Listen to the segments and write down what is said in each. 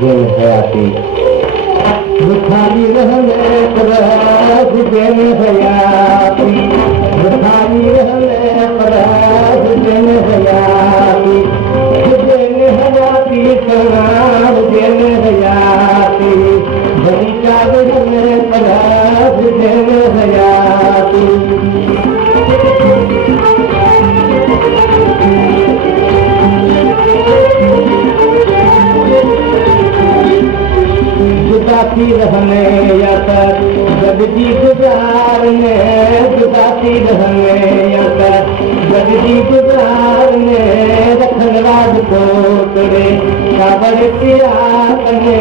दिन हयाती बुखारी रहने पर दिन हयाती बुखारी रहने पर दिन हयाती दिन हयाती सलाम दिन हयाती बगीचा रहने पर दिन हयाती जुदाती रहने या कर जगदी गुजारने जुदाती रहने या कर जगदी गुजारने रखन राज को तोड़े काबड़ किया कने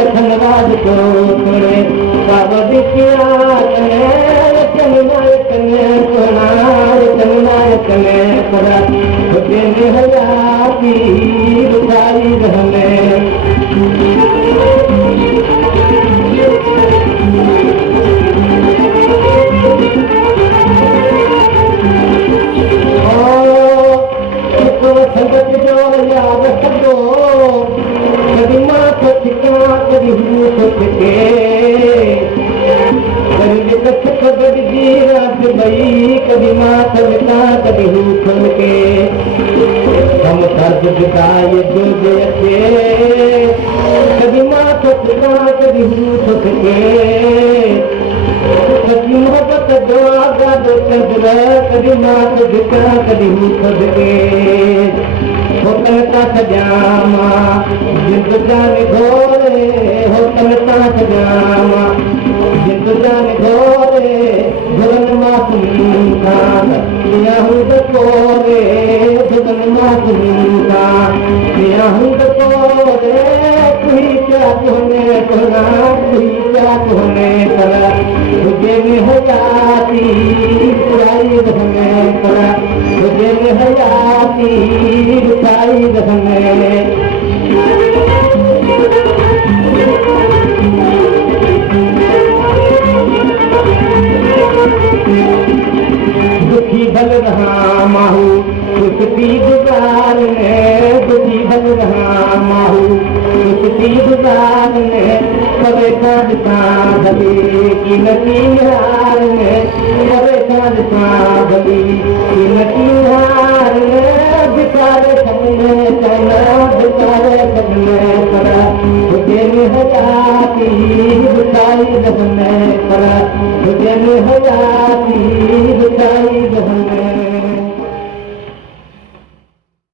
रखन राज को तोड़े काबड़ किया कने रखन नायक ने सोना रखन नायक ने पड़ा दिन हयाती बुखारी रहने संगत जो याद करो कभी माथ ठिका कभी हूँ ठिके कभी कच्छ कभी जी रात बई कभी माथ लिखा कभी हूँ ठुमके हम सर्द बिताए जो जैसे कभी माथ ठिका कभी हूँ ठुके कभी मोहब्बत दुआ का दो चंद्र कभी माथ ठिका कभी हूँ ठुके होतन का सजामा जिंद जान घोरे होतन का सजामा जिंद जान घोरे धुरन मासूम का यहूद कोरे धुरन मासूम का यहूद कोरे तुही क्या तुहने करा तुही क्या तुहने करा तुझे में हयाती बुराई रहने करा तुझे में हयाती बुराई रहने दुखी भल रहा माहू सुखती गुजारने दुखी भल रहा माहू सुखती गुजारने परेशान साधली की नकी हारने परेशान साधली की नकी हारने बिचारे सबने चला बिचारे सबने पड़ा तुझे में हयाती बुराई रहने पड़ा तुझे में हयाती